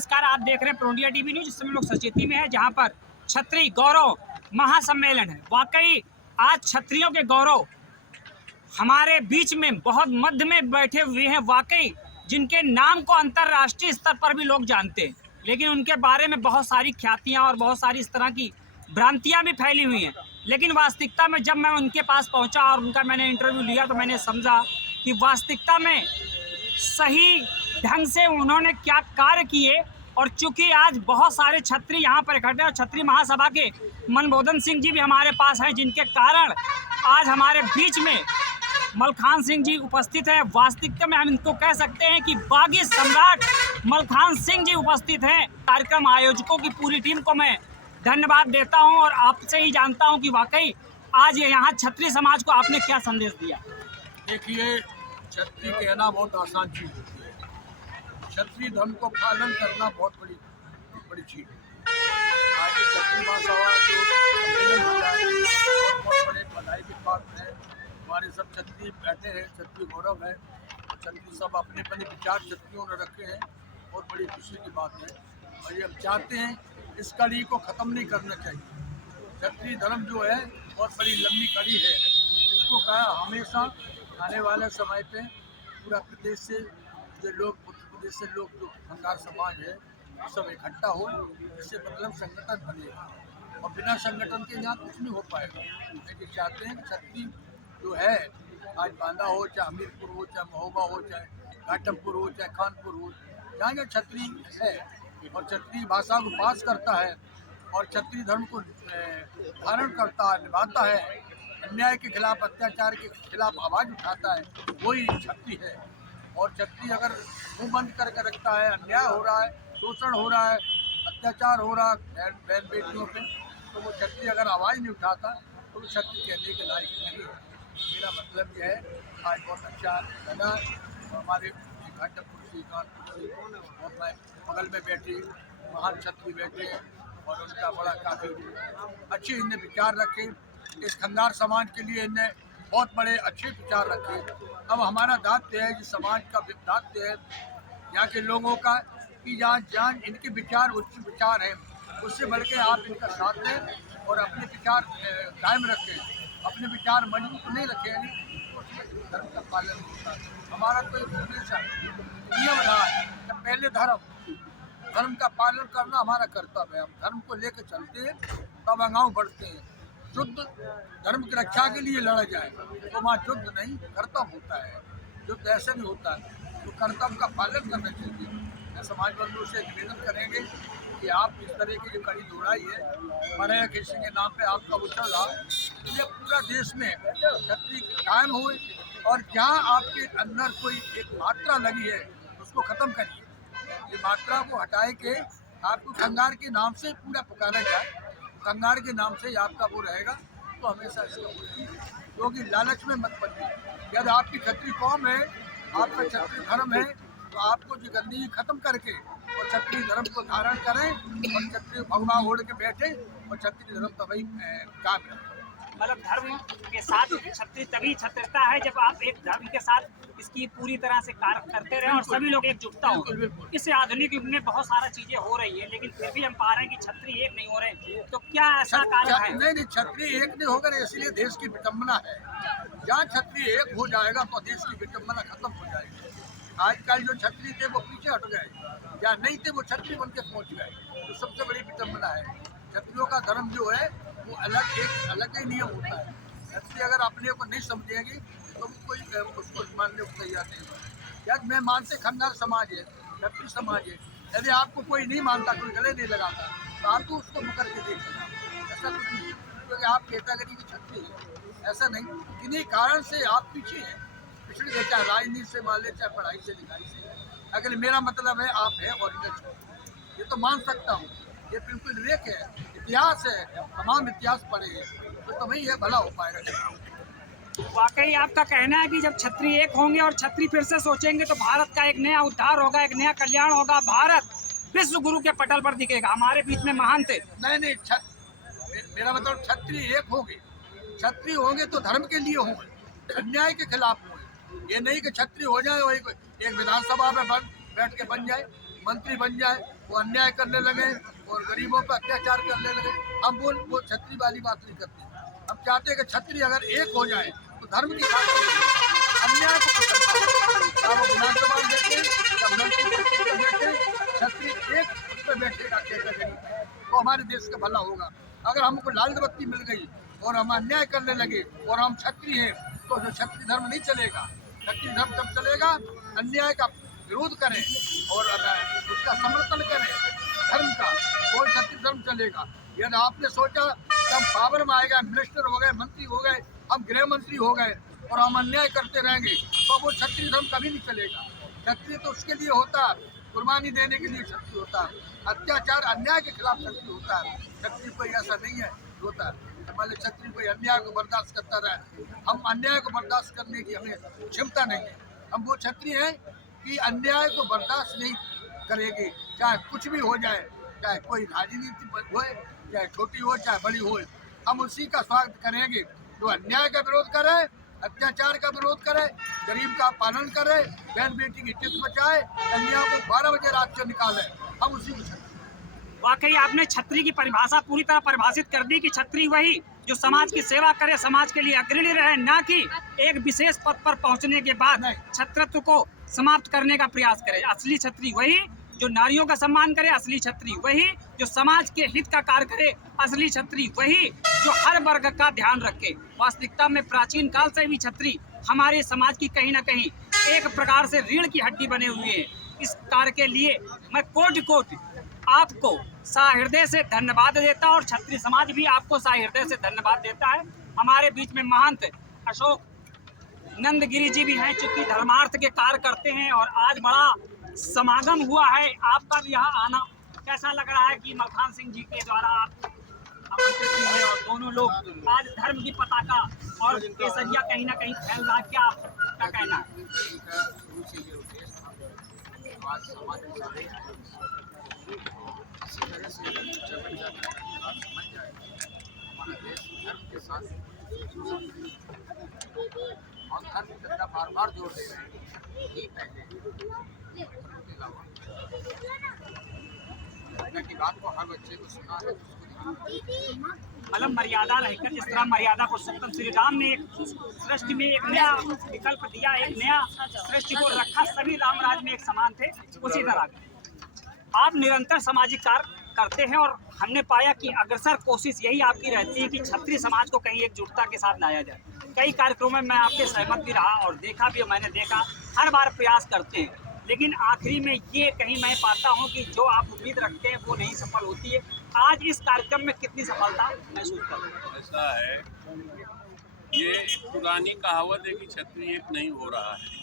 नमस्कार, आप देख रहे हैं प्रोंडिया टीवी न्यूज। इस समय लोग सचेती में है जहां पर क्षत्रिय गौरव महासम्मेलन है। वाकई आज क्षत्रियों के गौरव हमारे बीच में बहुत मध्य में बैठे हुए हैं। वाकई जिनके नाम को अंतर्राष्ट्रीय स्तर पर भी लोग जानते हैं, लेकिन उनके बारे में बहुत सारी ख्यातियां और बहुत सारी इस तरह की भ्रांतियां भी फैली हुई हैं। लेकिन वास्तविकता में जब मैं उनके पास पहुंचा और उनका मैंने इंटरव्यू लिया तो मैंने समझा कि वास्तविकता में सही ढंग से उन्होंने क्या कार्य किए। और चूंकि आज बहुत सारे छत्री यहाँ पर इकट्ठे और छत्री महासभा के मनबोधन सिंह जी भी हमारे पास हैं, जिनके कारण आज हमारे बीच में मलखान सिंह जी उपस्थित है। वास्तविकता में हम इनको कह सकते हैं कि बागी सम्राट मलखान सिंह जी उपस्थित हैं। कार्यक्रम आयोजकों की पूरी टीम को मैं धन्यवाद देता हूं और आपसे ही जानता हूं कि वाकई आज यहाँ छत्री समाज को आपने क्या संदेश दिया। देखिए, छत्री कहना बहुत आसान चीज़ होती है, क्षत्रिय धर्म को पालन करना बहुत बड़ी चीज़ है। आज छत्री महासभा जो सम्मेलन हो रहा है बहुत बड़े बधाई की बात है। हमारे सब छत्री बैठे हैं, छत्री गौरव है, छत्री सब अपने अपने विचार छत्रियों ने रखे हैं, बहुत बड़ी खुशी की बात है। और ये हम चाहते हैं इस कड़ी को ख़त्म नहीं करना चाहिए। क्षत्रिय धर्म जो है बहुत बड़ी लंबी कड़ी है, इसको कहा हमेशा आने वाले समय पे पूरा प्रदेश से जो लोग, उत्तर प्रदेश से लोग, जो खंगार समाज है वो सब इकट्ठा हो, इससे मतलब संगठन बनेगा। और बिना संगठन के यहाँ कुछ नहीं हो पाएगा। लेकिन चाहते हैं कि छत्री जो है आज बांदा हो, चाहे हमीरपुर हो, चाहे महोबा हो, चाहे घाटमपुर हो, चाहे खानपुर हो, जहाँ जो छत्री है और छत्री भाषा को पास करता है और छत्री धर्म को धारण करता है, निभाता है, अन्याय के खिलाफ, अत्याचार के खिलाफ आवाज़ उठाता है, वही छत्री है। और छत्री अगर मुँह बंद करके रखता है, अन्याय हो रहा है, शोषण हो रहा है, अत्याचार हो रहा है बहन बेटियों पे, तो वो छत्री अगर आवाज़ नहीं उठाता तो वो छत्री कहने के लायक नहीं है। मेरा मतलब यह है, आज बहुत अच्छा लगा। हमारे घाटमपुर से, कानपुर से और मैं बगल में बैठे महान छत्री बैठे हैं और उनका बड़ा काफ़ी अच्छे इनने विचार रखे। इस खंगार समाज के लिए इनने बहुत बड़े अच्छे विचार रखे। अब हमारा दायित्व है, जिस समाज का दायित्व है यहाँ के लोगों का, कि जहाँ इनके विचार उच्च विचार हैं, उससे बढ़ के आप इनका साथ दें और अपने विचार कायम रखें। अपने विचार मजबूत नहीं रखें तो धर्म का पालन होता है। हमारा तो हमेशा नियम रहा है कि पहले धर्म का पालन करना हमारा कर्तव्य है। हम धर्म को लेकर चलते हैं तब आगाऊ बढ़ते हैं। युद्ध धर्म की रक्षा के लिए लड़ा जाए तो वहाँ युद्ध नहीं, कर्तव्य होता है। युद्ध ऐसे नहीं होता है, तो कर्तव्य का पालन करना चाहिए। मैं समाज बंधुओं से निवेदन करेंगे कि आप इस तरह की जो कड़ी दोहराई है, मरे किसी के नाम पे आपका उछल रहा, ये पूरा देश में छत्री कायम हुए और जहाँ आपके अंदर कोई एक मात्रा लगी है उसको ख़त्म करिए। ये मात्रा को हटाए के आपको खंगार के नाम से पूरा पुकारा जाए, खंगार के नाम से आपका वो रहेगा तो हमेशा इसका क्योंकि लालच में मत पड़िए। यदि आपकी क्षत्रिय कौम है, आपका क्षत्रिय धर्म है, तो आपको जो गंदगी खत्म करके और क्षत्रिय धर्म को धारण करें और क्षत्रिय भगवा ओढ़ के बैठे और क्षत्रिय धर्म तभी काम रहे। मतलब धर्म के साथ छत्री तभी छत्रता है जब आप एक धर्म के साथ इसकी पूरी तरह से कार्य करते रहे और सभी लोग एकजुटता हो। इस आधुनिक युग में बहुत सारा चीजें हो रही है, लेकिन फिर भी हम पा रहे हैं कि छत्री एक नहीं हो रहे, तो क्या ऐसा कारण है? नहीं, छत्री एक नहीं होगा, इसलिए देश की विडम्बना है। जहाँ छत्री एक हो जाएगा तो देश की विडम्बना खत्म हो जाएगी। आजकल जो छत्री थे वो पीछे हट गए, या नहीं थे वो छत्री बन के पहुँच गए, तो सबसे बड़ी विडम्बना है। छत्रियों का धर्म जो है वो एक अलग ही नियम होता है। छत्री अगर अपने को नहीं समझेगी तो कोई उसको मानने को तैयार नहीं होगा। यदि मैं मानते खंगार समाज है, छत्री समाज है, यदि आपको कोई नहीं मानता, कोई गले नहीं लगाता, तो आपको उसको मुकर के देखना, ऐसा कुछ नहीं, क्योंकि आप कैटेगरी की छत्री है, ऐसा नहीं। किन्हीं कारण से आप पीछे हैं, पिछड़े गए, चाहे राजनीति से मान ले, चाहे पढ़ाई से, लिखाई से। अगर मेरा मतलब है आप है ओरिजिनल, ये तो मान सकता हूँ, ये बिल्कुल विवेक है, इतिहास है, तमाम इतिहास पढ़े हैं, तो भाई ये भला हो पाएगा। वाकई आपका कहना है कि जब छत्री एक होंगे और छत्री फिर से सोचेंगे तो भारत का एक नया उद्धार होगा, एक नया कल्याण होगा, भारत विश्व गुरु के पटल पर दिखेगा। हमारे बीच में महान थे। नहीं, मेरा मतलब छत्री एक होंगे, छत्री होंगे तो धर्म के लिए होंगे, अन्याय के खिलाफ होंगे। ये नहीं कि छत्री हो जाए और एक विधानसभा में बैठ के बन जाए, मंत्री बन जाए वो अन्याय करने लगे और गरीबों पर अत्याचार करने लगे। हम वो छत्री वाली बात नहीं करते। हम चाहते हैं कि छत्री अगर एक हो जाए तो धर्म की अन्याय को खत्म वो विधानसभा में बैठे या मंत्री परिषद में बैठे, छत्री एक उस पर बैठेगा तो हमारे देश का भला होगा। अगर हमको लाल बत्ती मिल गई और हम अन्याय करने लगे और हम छत्री हैं तो जो छत्री धर्म नहीं चलेगा। छत्री धर्म जब चलेगा अन्याय का विरोध करें और उसका समर्थन करें धर्म का, वो छत्री धर्म चलेगा। यदि आपने सोचा कि हम पावर में आएगा, मिनिस्टर हो गए, मंत्री हो गए, हम गृह मंत्री हो गए और हम अन्याय करते रहेंगे तो वो छत्री धर्म कभी नहीं चलेगा। छत्री तो उसके लिए होता है, कुर्बानी देने के लिए छत्री होता है, अत्याचार अन्याय के खिलाफ छत्री होता है। छत्री कोई ऐसा नहीं है होता है हमारे छत्री कोई अन्याय को बर्दाश्त करता रहे। हम अन्याय को बर्दाश्त करने की हमें क्षमता नहीं है। हम वो छत्री हैं कि अन्याय को बर्दाश्त नहीं करेंगे, चाहे कुछ भी हो जाए, चाहे कोई राजनीति हो, चाहे छोटी हो चाहे बड़ी हो। हम उसी का स्वागत करेंगे जो अन्याय का विरोध करे, अत्याचार का विरोध करे, गरीब का पालन करे, बहन बेटी की इज्जत बचाए, कन्या को 12 बजे रात से निकाले। हम उसी की वाकई आपने छत्री की परिभाषा पूरी तरह परिभाषित कर दी कि छत्री वही जो समाज की सेवा करे, समाज के लिए अग्रणी रहे, ना कि एक विशेष पद पर पहुंचने के बाद छत्रत्व को समाप्त करने का प्रयास करे। असली छत्री वही जो नारियों का सम्मान करे, असली छत्री वही जो समाज के हित का कार्य करे, असली छत्री वही जो हर वर्ग का ध्यान रखे। वास्तविकता में प्राचीन काल से भी छत्री हमारे समाज की कहीं ना कहीं एक प्रकार से रीढ़ की हड्डी बने हुए हैं। इस कार्य के लिए मैं कोटि कोटि आपको सहृदय से धन्यवाद देता हूं और छत्री समाज भी आपको सहृदय से धन्यवाद देता है। हमारे बीच में महंत अशोक नंदगिरी जी भी हैं, चूंकि धर्मार्थ के कार्य करते हैं और आज बड़ा समागम हुआ है। आपका भी यहाँ आना कैसा लग रहा है कि मलखान सिंह जी के द्वारा आप आमंत्रित हुए और दोनों लोग आज धर्म की पताका और केसरिया कहीं ना कहीं फैल रहा है, क्या आपका कहना है? और धर्म जनता बार जोर दे रहे हैं की बात को हर बच्चे को सुना है। मतलब मर्यादा रहकर जिस तरह मर्यादा पुरुषोत्तम श्री राम ने एक सृष्टि में एक नया विकल्प दिया, एक नया सृष्टि को रखा, सभी राम राज में एक समान थे, उसी तरह आप निरंतर सामाजिक कार्य करते हैं और हमने पाया कि अग्रसर कोशिश यही आपकी रहती है कि छत्री समाज को कहीं एकजुटता के साथ लाया जाए। कई कार्यक्रमों में मैं आपके सहमत भी रहा और देखा भी, मैंने देखा हर बार प्रयास करते हैं, लेकिन आखिरी में ये कहीं मैं पाता हूँ कि जो आप उम्मीद रखते हैं वो नहीं सफल होती है। आज इस कार्यक्रम में कितनी सफलता महसूस कर रहे हैं? ऐसा है, ये पुरानी कहावत है कि छत्री एक नहीं हो रहा है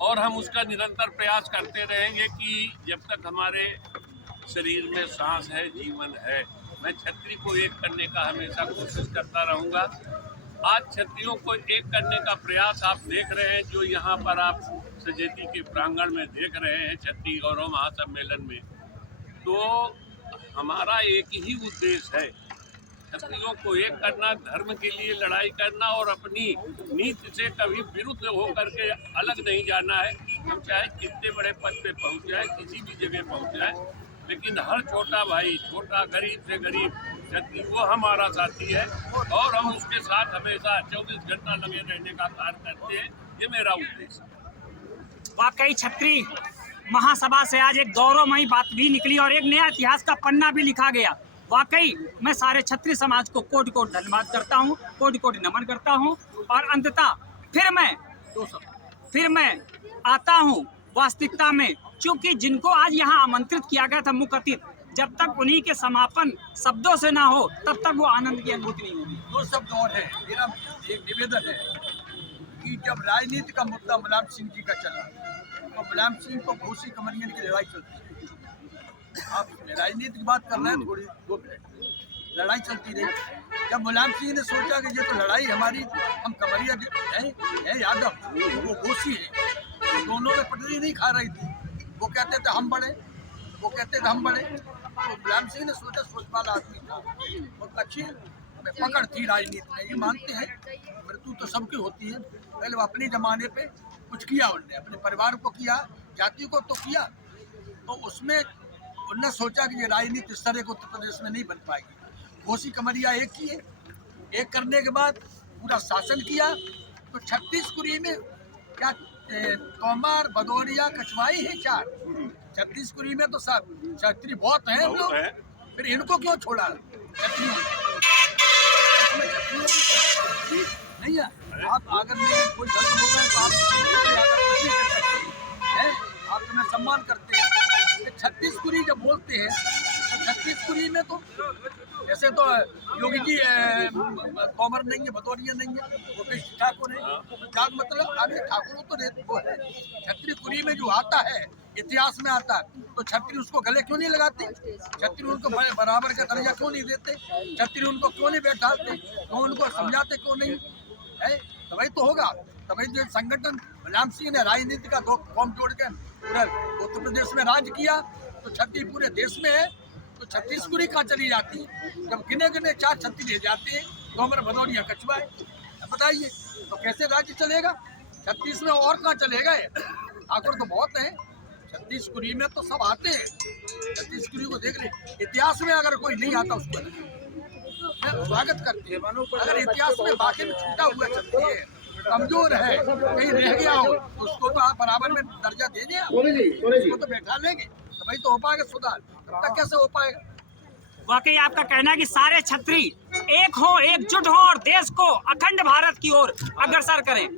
और हम उसका निरंतर प्रयास करते रहेंगे कि जब तक हमारे शरीर में सांस है, जीवन है, मैं छत्री को एक करने का हमेशा कोशिश करता रहूँगा। आज छत्रियों को एक करने का प्रयास आप देख रहे हैं, जो यहाँ पर आप सजेती के प्रांगण में देख रहे हैं छत्री गौरव महासम्मेलन में, तो हमारा एक ही उद्देश्य है, छत्रियों को एक करना, धर्म के लिए लड़ाई करना और अपनी नीति से कभी विरुद्ध होकर के अलग नहीं जाना है। हम चाहे कितने बड़े पद पे पहुँच जाए, किसी भी जगह पहुँच जाए, लेकिन हर छोटा भाई, छोटा गरीब से गरीब छत्री वो हमारा साथी है और हम उसके साथ हमेशा 24 घंटा लगे रहने का कार्य करते हैं। ये मेरा उद्देश्य है। वाकई छत्री महासभा से आज एक गौरवमयी बात भी निकली और एक नया इतिहास का पन्ना भी लिखा गया। वाकई मैं सारे छत्री समाज को कोटि कोटि धन्यवाद करता हूँ, कोटि कोटि नमन करता हूँ और अंततः फिर मैं आता हूँ वास्तविकता में, क्योंकि जिनको आज यहाँ आमंत्रित किया गया था मुख्य अतिथि, जब तक उन्हीं के समापन शब्दों से ना हो तब तक वो आनंद की अनुभूति नहीं होगी। दो शब्द और है, मेरा एक निवेदन है कि जब राजनीति का मुद्दा मुलायम सिंह जी का चला तो मुलायम सिंह को घोसी कमरियन की लड़ाई चलती है। आप राजनीति की बात कर रहे हैं, थोड़ी 2 मिनट लड़ाई चलती रही। जब मुलायम सिंह ने सोचा कि ये तो लड़ाई हमारी, हम कमरिया है यादव, वो घोसी है, तो दोनों में पटरी नहीं खा रही थी। वो कहते थे हम बड़े, वो कहते थे हम बड़े। तो मुलायम सिंह ने सोचा, सोच वाला आदमी था, बहुत अच्छी पकड़ थी राजनीति में। ये मानते हैं मृत्यु तो सबकी होती है, पहले वो अपने जमाने पे कुछ किया, उन्होंने अपने परिवार को किया, जाति को तो किया, तो उसमें उनने सोचा कि ये राजनीति इस तरह को उत्तर प्रदेश में नहीं बन पाएगी। घोसी कमरिया एक किए, एक करने के बाद पूरा शासन किया। तो छत्तीसगढ़ी में क्या तोमर, भदौरिया, कछवाई है 4। छत्तीसगढ़ी में तो सब क्षत्रिय बहुत हैं हम लोग, फिर इनको क्यों छोड़ा क्षत्रियों नहीं है। आप अगर मेरे कोई गलत बोल रहे हैं तो आप तो मैं सम्मान करते हैं। छत्तीसगढ़ी जब बोलते हैं तो छत्तीसगढ़ी में तो जैसे तो योगी जी तोमर नहीं है, भदौरिया नहीं है, वो ठाकुर है, क्या मतलब आगे ठाकुर तो वो है। छत्तीसगढ़ी में जो आता है इतिहास में आता है तो छत्री उसको गले क्यों नहीं लगाते? छत्री उनको बराबर का दर्जा क्यों नहीं देते? छत्री उनको क्यों नहीं बैठाते? तो उनको समझाते क्यों नहीं है? तभी तो होगा। तभी जो संगठन राम सिंह ने राजनीति का 2 फॉर्म जोड़ के पूरा उत्तर प्रदेश में राज किया, तो छत्री पूरे देश में है। तो छत्तीसगढ़ी कहाँ चली जाती है? जब गिने 4 छत्री ले जाते हैं, तोमर, भदौरिया, कछवाई, बताइए तो कैसे राज्य चलेगा? छत्तीस में और कहाँ चलेगा? ठाकुर तो बहुत है, छत्तीसगढ़ी में तो सब आते हैं। छत्तीसगढ़ी को देख ले, इतिहास में अगर कोई नहीं आता उसको मैं स्वागत करती हूँ। अगर इतिहास में बाकी में छूटा हुआ छत्री है, कमजोर है, कहीं रह गया हो तो उसको तो आप बराबर में दर्जा दे दिया, उसको तो बैठा लेंगे, तो भाई तो हो पाएगा सुधार। तब तक कैसे हो पाएगा? वाकई आपका कहना है कि सारे छत्री एक हो, एकजुट हो और देश को अखंड भारत की ओर अग्रसर करें,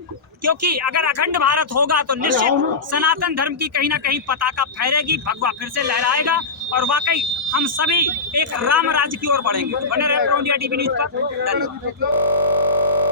क्योंकि अगर अखंड भारत होगा तो निश्चित सनातन धर्म की कहीं ना कहीं पताका फहरेगी, भगवा फिर से लहराएगा और वाकई हम सभी एक राम राज्य की ओर बढ़ेंगे। बने रहे प्रो इंडिया टीवी न्यूज पर। धन्यवाद।